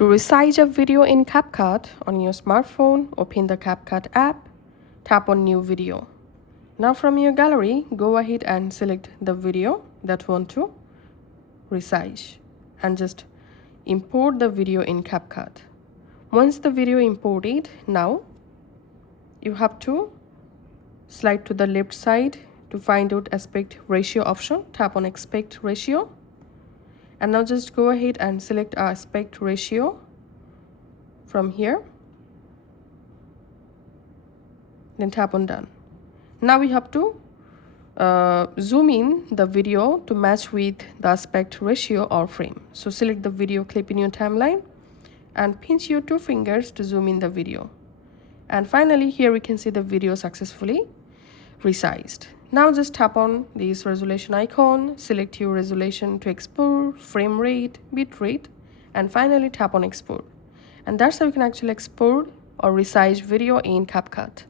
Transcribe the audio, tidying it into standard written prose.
To resize a video in CapCut on your smartphone, open the CapCut app, tap on New Video. Now from your gallery, go ahead and select the video that you want to resize and just import the video in CapCut. Once the video imported, now you have to slide to the left side to find out aspect ratio option. Tap on aspect ratio. And now just go ahead and select aspect ratio from here. Then tap on done. Now we have to zoom in the video to match with the aspect ratio or frame. So select the video clip in your timeline and pinch your two fingers to zoom in the video. And finally here we can see the video successfully resized. Now just tap on this resolution icon, select your resolution to export, frame rate, bit rate, and finally tap on export. And that's how you can actually export or resize video in CapCut.